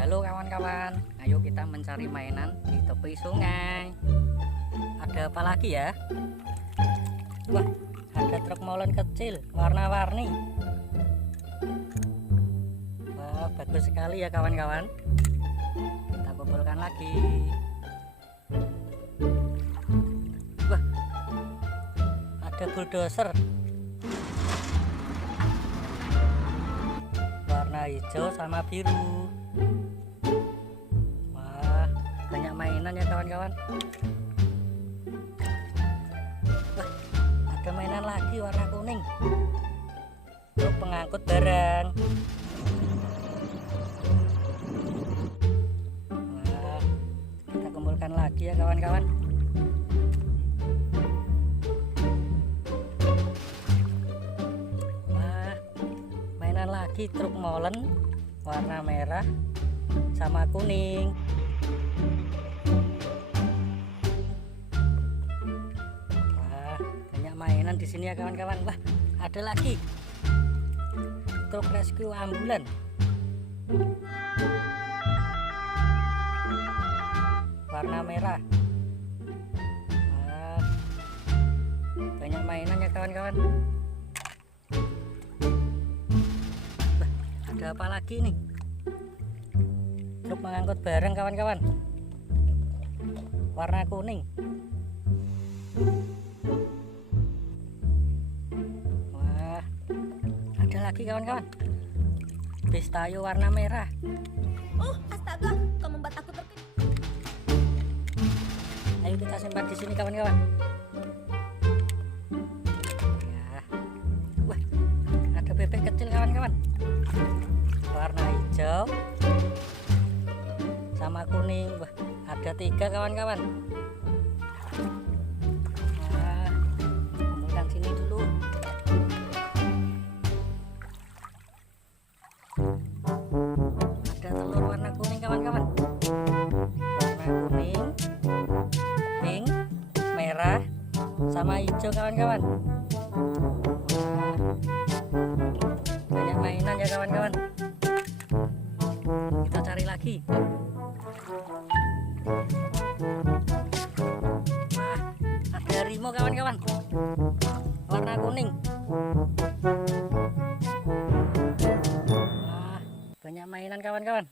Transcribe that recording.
Halo kawan-kawan, ayo kita mencari mainan di tepi sungai. Ada apa lagi ya? Wah, ada truk molen kecil warna-warni. Wah, bagus sekali ya kawan-kawan. Kita kumpulkan lagi. Wah, ada bulldozer warna hijau sama biru. Wah, banyak mainan ya kawan-kawan. Wah, ada mainan lagi warna kuning, truk pengangkut barang. Wah, kita kumpulkan lagi ya kawan-kawan. Wah, mainan lagi truk molen warna merah sama kuning. Wah, banyak mainan di sini ya kawan-kawan. Wah, ada lagi truk rescue ambulan warna merah. Wah, banyak mainan ya kawan-kawan. Wah, ada apa lagi nih? Truk mengangkut barang kawan-kawan warna kuning. Wah, ada lagi kawan-kawan, bis Tayo warna merah. Oh, astaga, kau membuat aku terkejut. Ayo kita simpan di sini kawan-kawan. Ya. Wah, ada bebek kecil kawan-kawan warna hijau sama kuning. Wah, ada 3 kawan-kawan. Nah, kumpulkan sini dulu. Ada telur warna kuning kawan-kawan, warna kuning, pink, merah sama hijau kawan-kawan. Wah, banyak mainan ya kawan-kawan. Kita cari lagi. Wah, ada harimau kawan-kawan warna kuning. Wah, banyak mainan kawan-kawan.